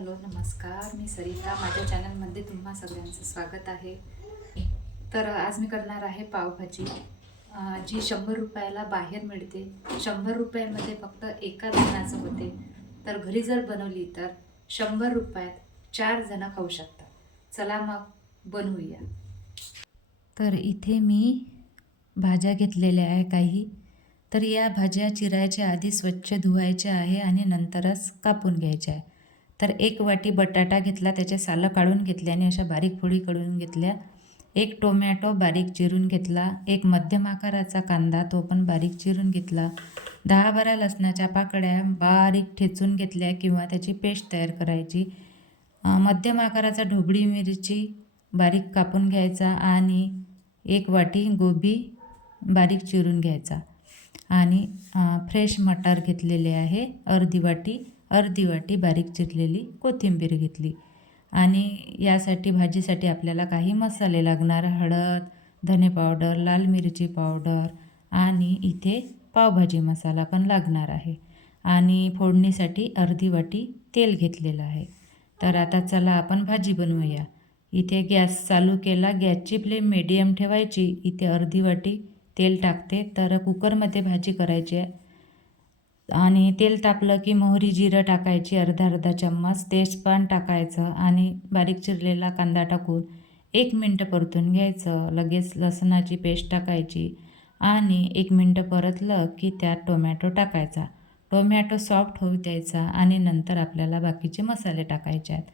Hello नमस्कार, मी सरिता. माझ्या चॅनलमध्ये तुम्हा सगळ्यांचं स्वागत आहे. तर आज मी करणार आहे पावभाजी, जी 100 रुपयाला बाहेर मिळते. 100 रुपयामध्ये फक्त एका जणाचं होते. तर घरी जर बनवली तर 100 रुपयात 4 जण खाऊ शकतात. चला मग बनवूया. तर इथे मी भाज्या घेतलेल्या आहे काही. तर या भाज्या चिरायच्या आधी स्वच्छ धुवायच्या आहे आणि नंतरच कापून घ्यायच्या आहे. तर 1 वाटी बटाटा घेतला, त्याचे सालं काढून घेतले आणि अशा बारीक फोडी करून घेतल्या. 1 टोमॅटो बारीक चिरून घेतला. 1 मध्यम आकाराचा कांदा, तो पण बारीक चिरून घेतला. 10-12 लसणाच्या पाकळ्या बारीक ठेचून घेतल्या किंवा त्याची पेस्ट तयार करायची. मध्यम आकाराचा ढोबळी मिरची बारीक कापून घ्यायचा आणि 1 वाटी गोबी बारीक चिरून घ्यायचा आणि फ्रेश मटार घेतलेले आहे अर्धी वाटी बारीक चिरलेली कोथिंबीर घेतली. आणि यासाठी भाजीसाठी आपल्याला काही मसाले लागणार. हळद, धने पावडर, लाल मिरची पावडर आणि इथे पावभाजी मसाला पण लागणार आहे. आणि फोडणीसाठी अर्धी वाटी तेल घेतलेलं आहे. तर आता चला आपण भाजी बनवूया. इथे गॅस चालू केला. गॅसची फ्लेम मीडियम ठेवायची. इथे अर्धी वाटी तेल टाकते. तर कुकरमध्ये भाजी करायची आहे आणि तेल तापलं की मोहरी जिरं टाकायची अर्धा चम्मच, तेजपान टाकायचं आणि बारीक चिरलेला कांदा टाकून 1 मिनटं परतून घ्यायचं. लगेच लसणाची पेस्ट टाकायची आणि 1 मिनटं परतलं की त्यात टोमॅटो टाकायचा. टोमॅटो सॉफ्ट होऊ द्यायचा आणि नंतर आपल्याला बाकीचे मसाले टाकायचे आहेत.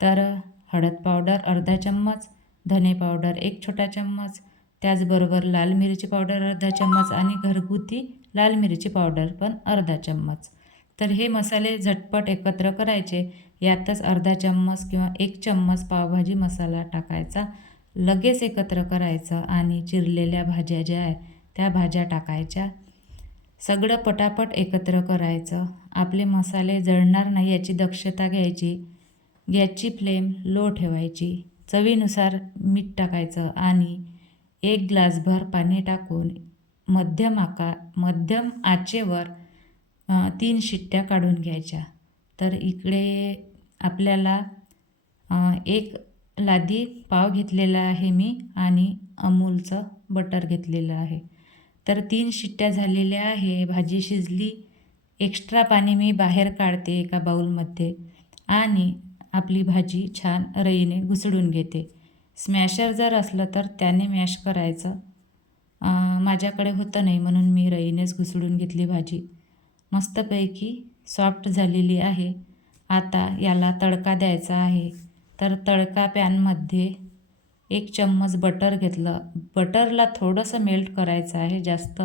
तर हळद पावडर अर्धा चम्मच, धने पावडर 1 छोटा चम्मच, त्याचबरोबर लाल मिरची पावडर अर्धा चम्मच आणि घरगुती लाल मिरची पावडर पण अर्धा चम्मच. तर हे मसाले झटपट एकत्र करायचे. यातच अर्धा चम्मच किंवा 1 चम्मच पावभाजी मसाला टाकायचा. लगेच एकत्र करायचं आणि चिरलेल्या भाज्या ज्या आहे त्या भाज्या टाकायच्या. सगळं पटापट एकत्र करायचं. आपले मसाले जळणार नाही याची दक्षता घ्यायची. गॅसची फ्लेम लो ठेवायची. चवीनुसार मीठ टाकायचं आणि 1 ग्लासभर पाणी टाकून मध्यम आचेवर 3 शिट्ट्या काढून घ्यायच्या. तर इकडे आपल्याला 1 लादी पाव घेतलेला आहे मी आणि अमूलचं बटर घेतलेलं आहे. तर 3 शिट्ट्या झालेल्या आहे. भाजी शिजली. एक्स्ट्रा पाणी मी बाहेर काढते एका बाऊलमध्ये आणि आपली भाजी छान रईने घुसळून घेते. स्मॅशर जर असलं तर त्याने मॅश करायचं. माझ्याकडे होतं नाही म्हणून मी रईनेच घुसळून घेतली भाजी. मस्तपैकी सॉफ्ट झालेली आहे. आता याला तडका द्यायचा आहे. तर तडका पॅनमध्ये 1 चम्मच बटर घेतलं. बटरला थोडंसं मेल्ट करायचं आहे, जास्त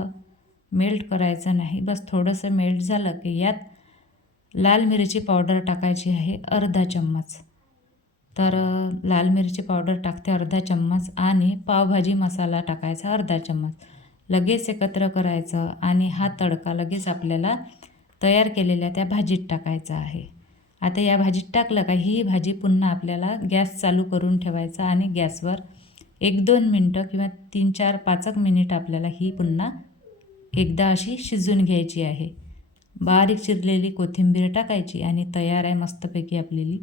मेल्ट करायचं नाही. बस थोडंसं मेल्ट झालं की यात लाल मिरची पावडर टाकायची आहे अर्धा चम्मच. तर लाल मिरची पावडर टाकते अर्धा चम्मच आणि पावभाजी मसाला टाकायचा अर्धा चम्मच. लगेच एकत्र करायचं आणि हा तडका लगेच आपल्याला तयार केलेल्या त्या भाजीत टाकायचा आहे. आता या भाजीत टाकलं का ही भाजी पुन्हा आपल्याला गॅस चालू करून ठेवायचा आणि गॅसवर 1-2 मिनटं किंवा 3-4-5 मिनिट आपल्याला ही पुन्हा एकदा अशी शिजून घ्यायची आहे. बारीक चिरलेली कोथिंबीर टाकायची आणि तयार आहे मस्तपैकी आपली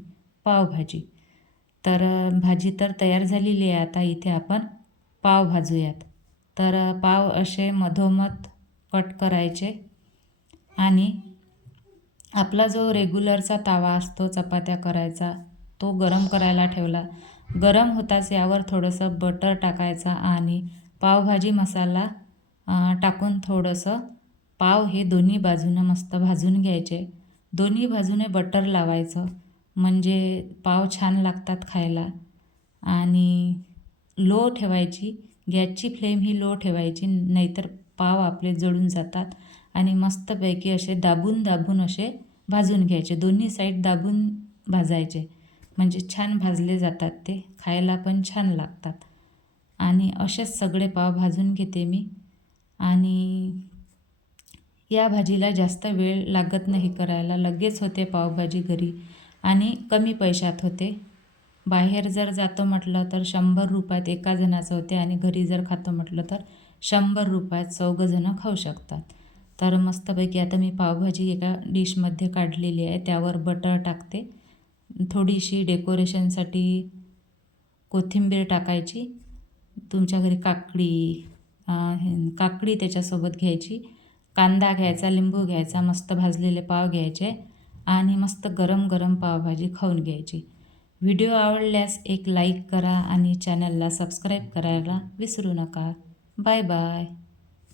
पावभाजी. तर भाजी तर तयार झालेली आहे. आता इथे आपण पाव भाजूयात. तर पाव असे मधोमध कट करायचे आणि आपला जो रेग्युलरचा तावा असतो चपात्या करायचा तो गरम करायला ठेवला. गरम होताच यावर थोडंसं बटर टाकायचं आणि पावभाजी मसाला टाकून थोडंसं पाव हे दोन्ही बाजूनं मस्त भाजून घ्यायचे. दोन्ही बाजूने बटर लावायचं म्हणजे पाव छान लागतात खायला. आणि लो ठेवायची. गॅसची फ्लेम ही लो ठेवायची, नाहीतर पाव आपले जळून जातात. आणि मस्तपैकी असे दाबून असे भाजून घ्यायचे. दोन्ही साईड दाबून भाजायचे म्हणजे छान भाजले जातात, ते खायला पण छान लागतात. आणि असेच सगळे पाव भाजून घेते मी. आणि या भाजीला जास्त वेळ लागत नाही करायला. लगेच होते पावभाजी घरी आणि कमी पैशात होते. बाहेर जर जातो म्हटलं तर 100 रुपयात एका जणाचं होते आणि घरी जर खातो म्हटलं तर 100 रुपयात 4 जणं खाऊ शकतात. तर मस्तपैकी आता मी पावभाजी एका डिशमध्ये काढलेली आहे. त्यावर बटर टाकते. थोडीशी डेकोरेशनसाठी कोथिंबीर टाकायची. तुमच्या घरी काकडी त्याच्यासोबत घ्यायची. कांदा घ्यायचा, लिंबू घ्यायचा, मस्त भाजलेले पाव घ्यायचे आणि मस्त गरम गरम पावभाजी खाऊन घ्यायची. व्हिडिओ आवडल्यास एक लाईक करा आणि चॅनलला सबस्क्राईब करायला विसरू नका. Bye bye.